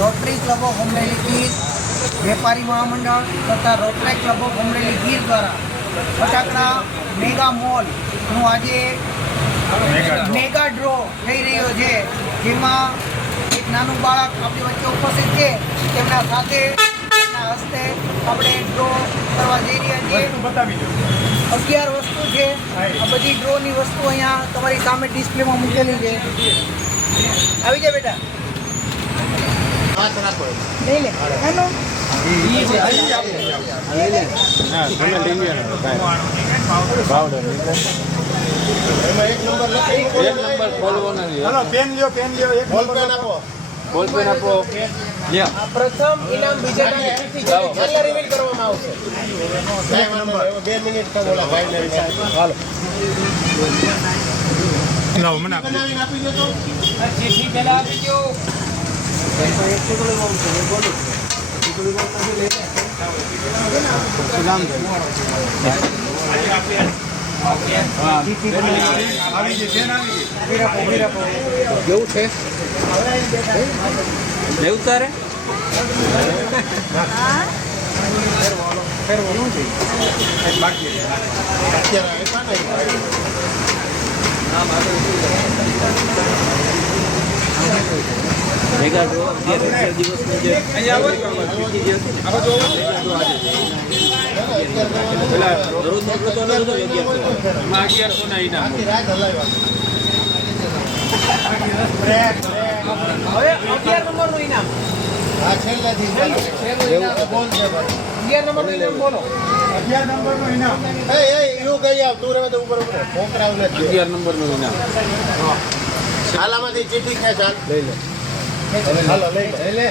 Rotary Club of Amreli Gir, વેપારી મહામંડળ તથા Rotary Club of Amreli Gir દ્વારા ફટાકડા મેગા મોલનું આજે મેગા ડ્રો થઈ રહ્યો છે, જેમાં એક નાનું બાળક આપણી વચ્ચે ઉપસ્થિત છે. તેમના સાથે તેમના હસ્તે આપણે ડ્રો કરવા જઈ રહ્યા છીએ. 11 વસ્તુ છે. આ બધી ડ્રોની વસ્તુ અહીંયા તમારી સામે ડિસ્પ્લેમાં મૂકેલી છે. આવી જાય બેટા. લઈ લે. હેલો. પ્રથમ ઇનામ વિજેતા રિવીલ કરવામાં આવશે. 2 મિનિટ કેવું છે લેવું તારે શાલામાંથી ચીઠી ખેંચ લઈ લે. હાલો લઈ લે.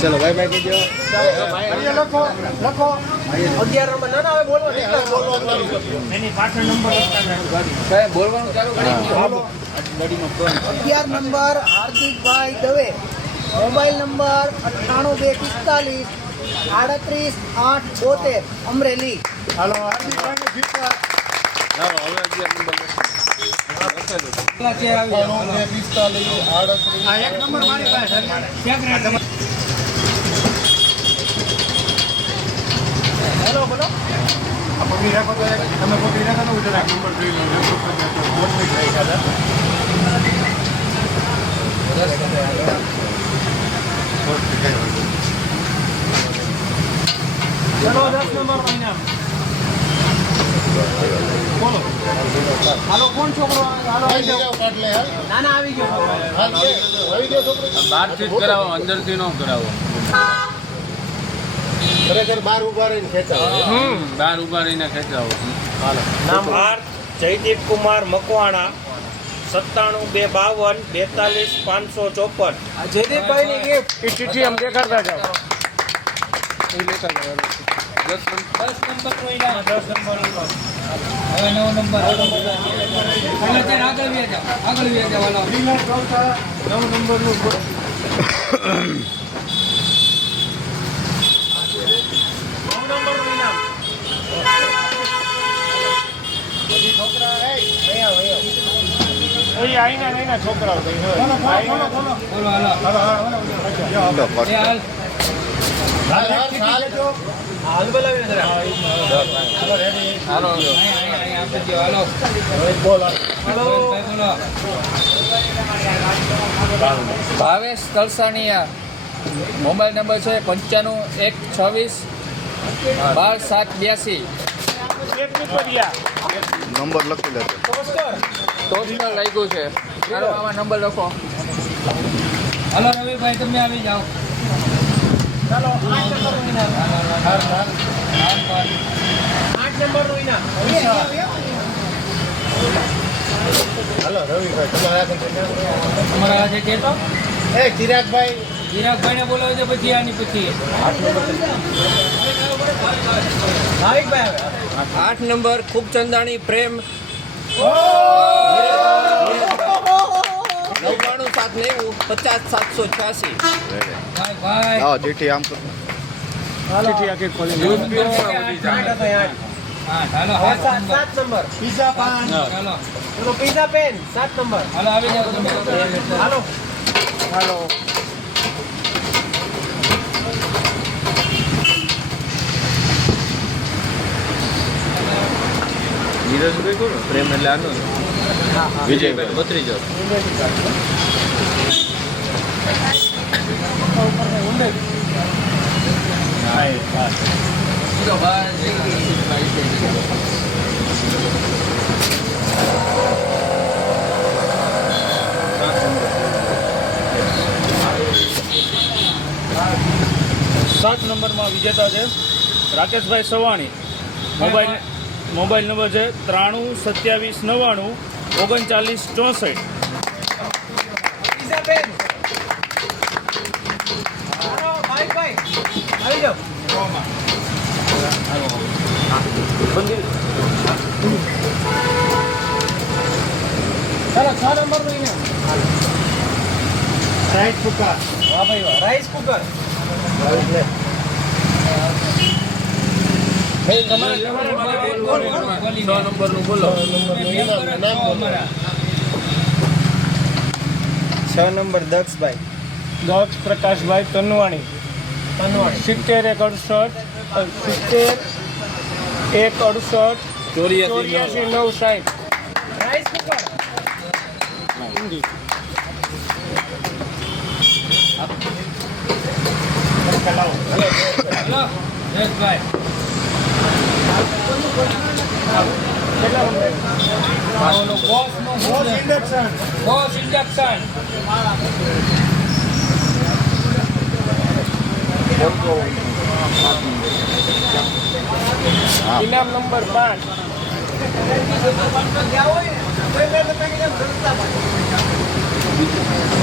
ચલો ભાઈ ભાઈ કીજો. લખો લખો 11 નંબર. ના ના હવે બોલવાનું એની પાછળ નંબર લખતા બોલવાનું ચાલુ કરી. 11 નંબર હાર્દિકભાઈ દવે, મોબાઈલ નંબર 98 245 38 8 72 અમરેલી. હાલો હાર્દિકભાઈને જીતવા. ચાલો હવે 11 નંબર એક નંબર મારી પાસે. હેલો બોલો. પકડી રાખો તો તમે પકડી રાખો તો ઉધર નંબર જોઈ લો. ચલો 10 નંબર ઇનામ બોલો. હાલો કોણ છોકરો? હાલો આવી જાવ. ના ના આવી ગયો. આવી ગયો છોકરો. બહારથી જ કરાવો, અંદરથી ન કરાવો. ખરેખર બહાર ઉભા રહીને ખેંચાવો. બહાર ઉભા રહીને ખેંચાવો. હાલો. નામ જયદીપ કુમાર મકવાણા, 97 252 42 554. જયદીપભાઈની ગિફ્ટ. ચીઠી આમ દેખાડતા જાઓ. 10 નંબર કોઈ ના. 10 નંબર હવે 9 નંબર. આગળ વ્યા જાવ. 9 નંબરનું છોકરાઓ ભાવેશ તલસાણીયા, મોબાઈલ નંબર છે 95 126 12 782. નંબર લખી લેજો. ટોસ્ટર લાગ્યું છે. ચાલો આમાં નંબર લખો. હલો રવિભાઈ તમે આવી જાઓ. ચાલો 8 નંબરનું ઇનામ. 8 નંબરનું ઇનામ. હાલો રવિભાઈ તમારા આજે કેતો ચિરાગભાઈને બોલાવે છે પછી આની પછી 8 નંબર ખૂબ ચંદાણી પ્રેમ 99 ₹790 લાવો ચીઠી આમ કરો. ચીઠી આખી ખોલી દો. પીઝા પાન પેલો પીઝા પેન 7 નંબર હાલો હાલો નીરજભાઈ કોણ પ્રેમ એટલે આનો વિજયભાઈ ભત્રીજો સાત નંબરમાં વિજેતા છે રાકેશભાઈ સવાણી. મોબાઈલ નંબર છે 93 27 99 39 64. પીઝા પેન હાલો ભાઈ આવી જાઓ ચાલો 6 નંબર નો ઇનામ રાઈસ કુકર વાહ ભાઈ વાહ રાઈસ કુકર નંબરનું બોલો 6 નંબર દક્ષભાઈ દક્ષ પ્રકાશભાઈ તનવાણી. 70 168 84 960. રાઈસ કુકર ઇનામ number 5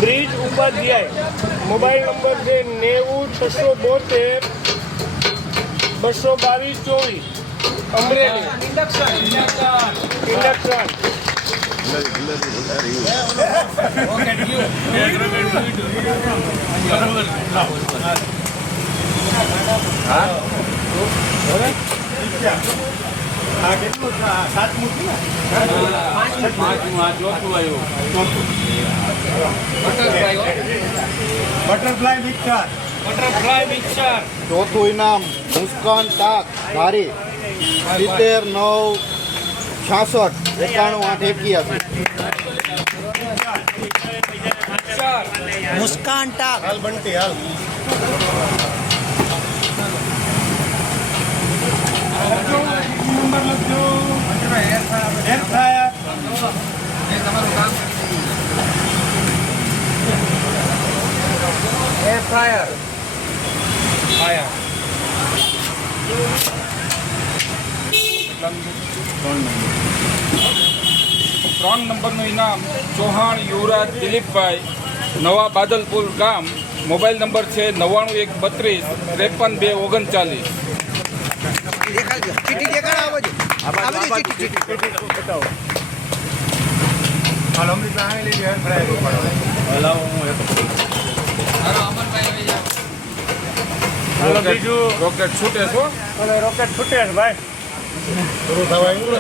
bridge Upadhyay. Mobile number છે 90 672 222 24 અમરેલી. ઇન્ડક્શન બટરફ્લાય મિક્સર ચોથું ઇનામ મુસ્કાન ટાક ધારી 70 9 66 91 81. મુસ્કાન ટાક હાલ બનતી હાલ. એર ફ્રાયર 3 નંબરનું ઇનામ ચૌહાણ યુવરાજ દિલીપભાઈ, નવા બાદલપુર ગામ. મોબાઈલ નંબર છે 91 32 53 2 39. દેખાડજો ચીઠી દેખાડ આવો જો ચીઠી હાલ અમૃતભાઈ આવી લેજો એર ફ્રાયર ઉપાડો. હાલો બીજું રોકેટ છૂટે છો. અને રોકેટ છૂટે છે ભાઈ. પૂરું થવા આવ્યું ને?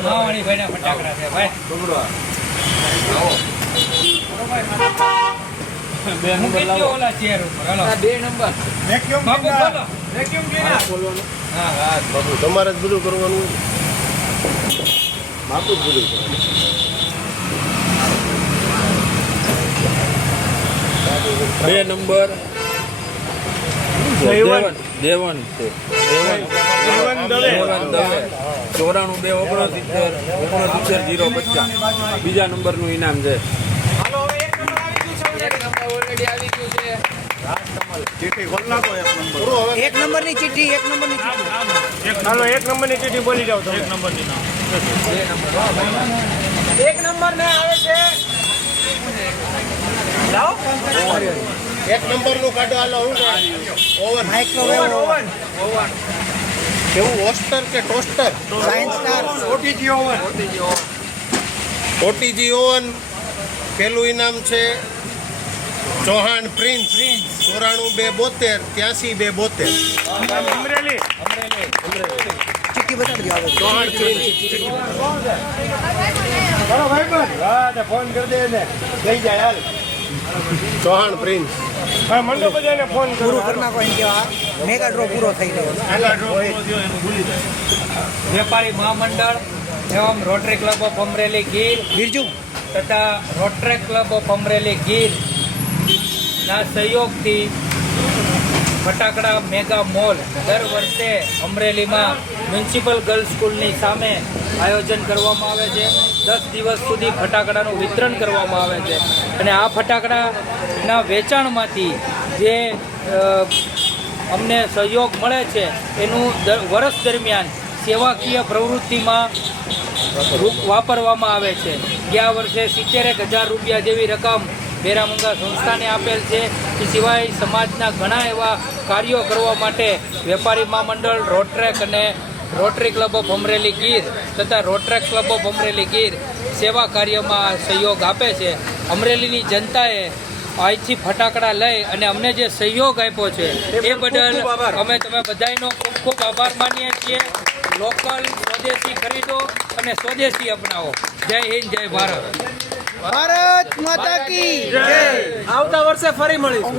બે નંબર વેક્યુમ ક્લીનર. તમારે જ બધું કરવાનું માપું જ બધું કરવાનું. 2 નંબર દેવન. દેવન છે જીવન દવે. 94 2 69 050. બીજા નંબરનું ઇનામ છે. ચીઠી ખોલ નાખો એક નંબર. એક નંબરની ચીઠી હાલો 1 નંબરની ચીઠી બોલી જાઓ તમે. 1 નંબરની એક નંબર ને આવે છે લાવો 1 નંબરનું કાઢો. હાલો હું ઓવન માઇક્રોવેવ ઓવન કેવું હોસ્ટર કે toaster? Science star OTG oven. OTG oven. પહેલું ઇનામ છે ચૌહાણ પ્રિન્સ 94-272-83-272. અમરેલી ચીઠ્ઠી બતાડી દો આગળ. ચૌહાણ પ્રિન્સ. ફોન કરી દે ને લઈ જાય હાલ ચૌહાણ પ્રિન્સ. હા મંડપ બધાને ફોન પૂરું કરી નાખો એમ કે આ મેગા ડ્રો પૂરો થઈ ગયો છે. વેપારી મહામંડળ એવં Rotary Club of Amreli Gir Birju તથા Rotary Club of Amreli Gir ના સહયોગથી ફટાકડા મેગા મોલ દર વર્ષે અમરેલીમાં મ્યુનિસિપલ ગર્લ્સ સ્કૂલની સામે આયોજન કરવામાં આવે છે. 10 દિવસ સુધી ફટાકડાનું વિતરણ કરવામાં આવે છે અને આ ફટાકડાના વેચાણમાંથી જે અમને સહયોગ મળે છે એનું વર્ષ દરમિયાન સેવાકીય પ્રવૃત્તિમાં વાપરવામાં આવે છે. ગયા વર્ષે 70,000 રૂપિયા જેવી રકમ બેરામંગા સંસ્થાને આપેલ છે. એ સિવાય સમાજના ઘણા એવા કાર્યો કરવા માટે વેપારી મહામંડળ રોટરેક અને Rotary Club of Amreli Gir તથા Rotaract Club of Amreli Gir સેવા કાર્યમાં સહયોગ આપે છે. અમરેલીની જનતાએ આજથી ફટાકડા લઈ અને અમને જે સહયોગ આપ્યો છે એ બદલ અમે તમે બધાનો ખૂબ ખૂબ આભાર માનીએ છીએ. લોકલ સ્વદેશી ખરીદો અને સ્વદેશી અપનાવો. જય હિન્દ, જય ભારત. ભારત માતા કી જય. આવતા વર્ષે ફરી મળીશું.